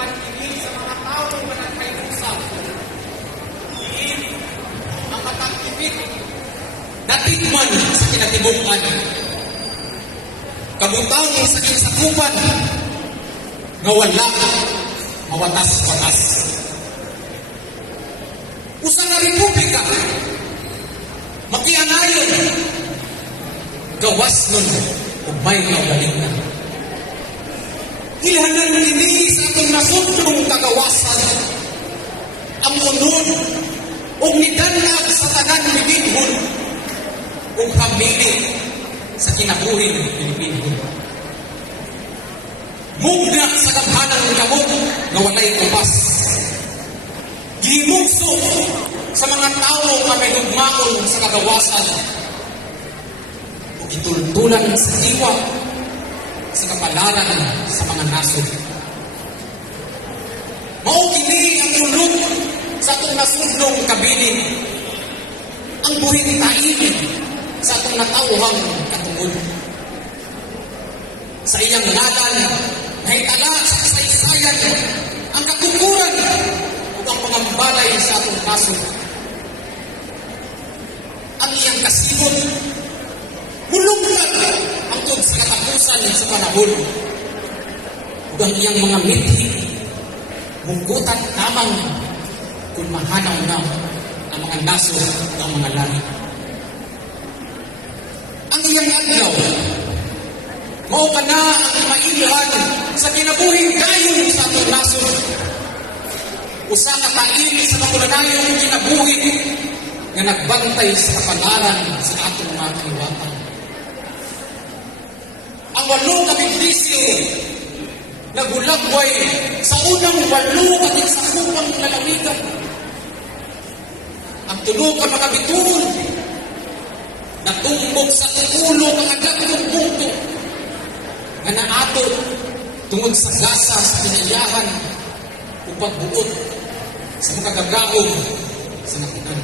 apan kini sa mga tao nga nagkayusap. Diin ang matagkipit natigman sa kinatibukan. Kabutang sa kinsakupan nga wala mawatas-watas. Usa nga republika makianayon gawas nun ug may magaling na. Ilhanan kini sa atong nasudlong kagawasan ang unod ug nidanlag sa tanan Pilipinhon ug pamili sa kinabuhi ng Pilipinhon. Mugna sa gamhanang kamot nga walay ubas. Gihimugso sa mga tao nga may dugmaon sa kagawasan ug itultulan sa diwa sa kapalaran sa mga nasod. Mao kini ang ulog sa atong nasudlong kabilin, ang buhing tain sa atong natawhang katungod. Sa iyang ngalan, nahitala sa kasaysayan ang katukuran ug ang pangambalay sa atong nasod. Ang iyang kasibot, mulunglag ang tug sa katapusan sa panahon. Ug ang iyang mga mithi, munggutan tamang kung mahanaw na ang mga nasod ug ang mga langit. Ang iyang adlaw, mao ka na ang mailhan sa kinabuhing dayon sa atong nasod. Usa ka tain sa makulanayong kinabuhi nga nagbantay sa kapalaran sa atong mga kaliwatan. Ang 8 ka biblisyo nagulagway sa unang 8 ka tigsakupang lalawigan. Ang 3 ka mga bituon natumbok sa ulo mga dagkong punto nga naato tungod sa gasa sa pinayahan o pagbuot sa mga gagaong sa nakinan.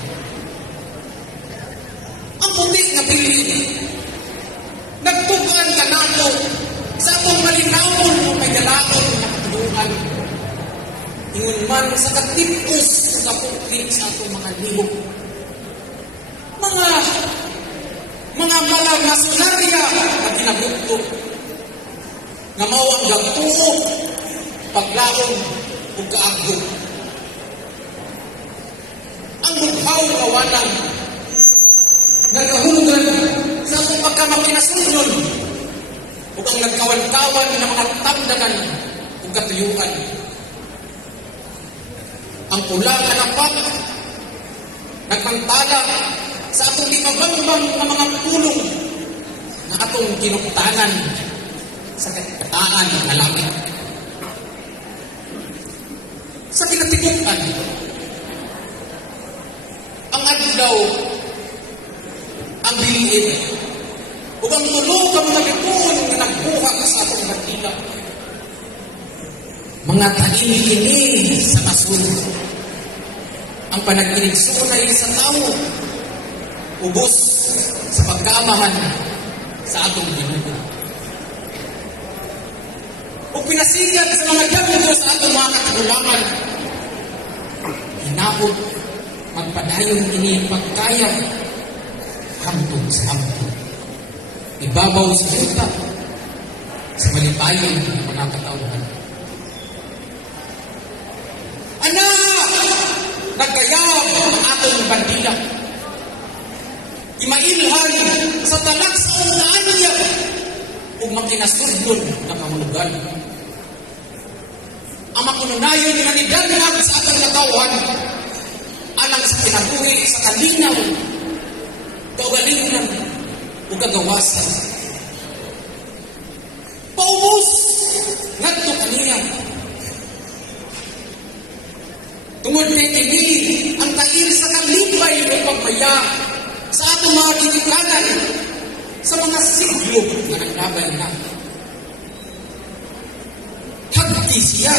Ang puti nga bilin nagtugaan ka nato sa atong malinawon o may galaon na katulungan. Ingon man sa katipos sa puklit sa atong mga libog. Mga masonarya na kinabukto nga mao ang gagtuo, paglaon o kaagdo. Ang bughaw kawanan nagkahulugan sa atong pagkamakinasunon o ang nagkawan-kawan ng mga tamdagan o katuyuan. Ang pula nga napak nagmantala sa atong ikabangbang ng mga pulong na atong kinuptanan sa kataan ng langit. Sa kinatibukan, ang adlaw, ang biliin, o ang tulog ang mga bituon na nagbuhag sa atong bandila. Mga taimi kini sa masunod. Ang panagkinigsunay sa tao, ubos sa pagkaamahan sa atong Ginoo. O pinasigat sa mga dagko sa atong mga katagulangan. Hinaot, magpadayon kini pagkaya hangtod sa hangtod. Ibabaw sa yuta sa malipayon ng mga katawhan. Nagkayab ang atong bandila. Imailhan sa tanak sa unaan niya kung makinasudlon na kamulugan. Ang makununayon na nidanag sa atong katawhan alang sa kinabuhi sa kalinaw, kaugalingan o kagawasan. Paubos ngadto kaniya. Tungod kay kini ang kail sa kalipay o pagmaya sa atong mga kinikanan sa mga siglo na naglabay na. Hagdi siya.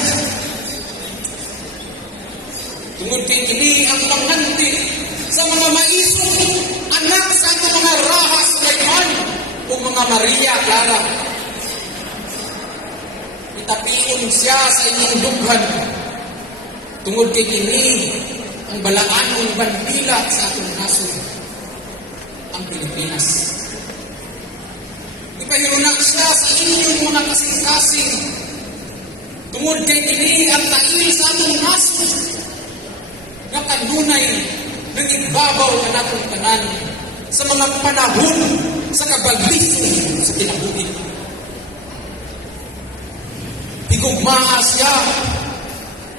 Tungod kay kini ang panganti sa mga maisong anak sa atong mga Raha Sulaiman o mga Maria Clara. tapion siya sa inyong dughan. Tungod kay kini ang balaanon bandila sa atong nasod, ang Pilipinas. Ipahirunak siya sa inyong mga kasing-kasing. Tungod kay kini ang tail sa atong nasod, nga kanunay nangibabaw na natong tanan sa mga panahon sa kabaglisong sa kinabuhi. Higugmaa siya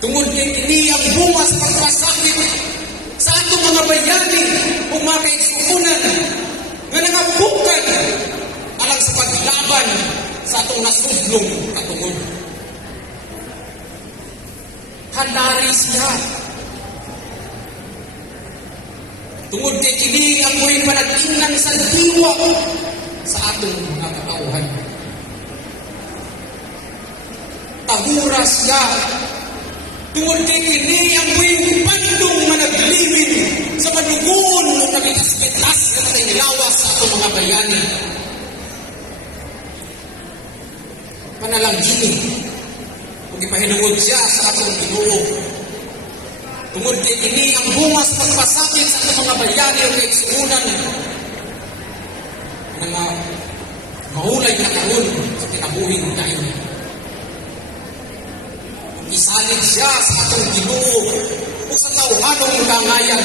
tungod kay kini ang bunga sa pagpasakit sa atong mga bayani o mga kaigsuunan nga nangabukan alang sa paglaban sa atong nasudlong katungod. Hanari siya tungod kay kini ang buhay panatingnan sa diwa sa atong mga katauhan. Tahura siya tungod kay kini ang buhay pandong managlimin sa madugon o kabitas-bitas na tinilawas sa atong mga bayani. Panalangini kung ipahinungod siya sa atong Ginoo. Tungod kay kini ang bunga sa pagpasakit sa atong mga bayani o kaigsuunan na mahulay na karon sa kinabuhing dayon. Isalig siya sa atong Ginoo o sa tawhanong kangayan.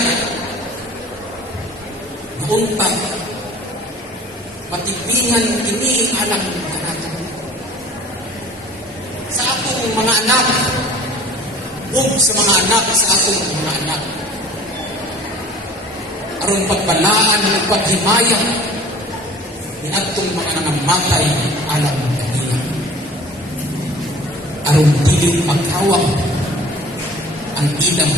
Naunta, matibingan kini alang kanatan. Sa atong mga anak, o sa mga anak sa atong mga anak. Aron pagbalaan at paghimaya ni atong mga nangamatay alang kanila. Aron dili magkawang ang ilang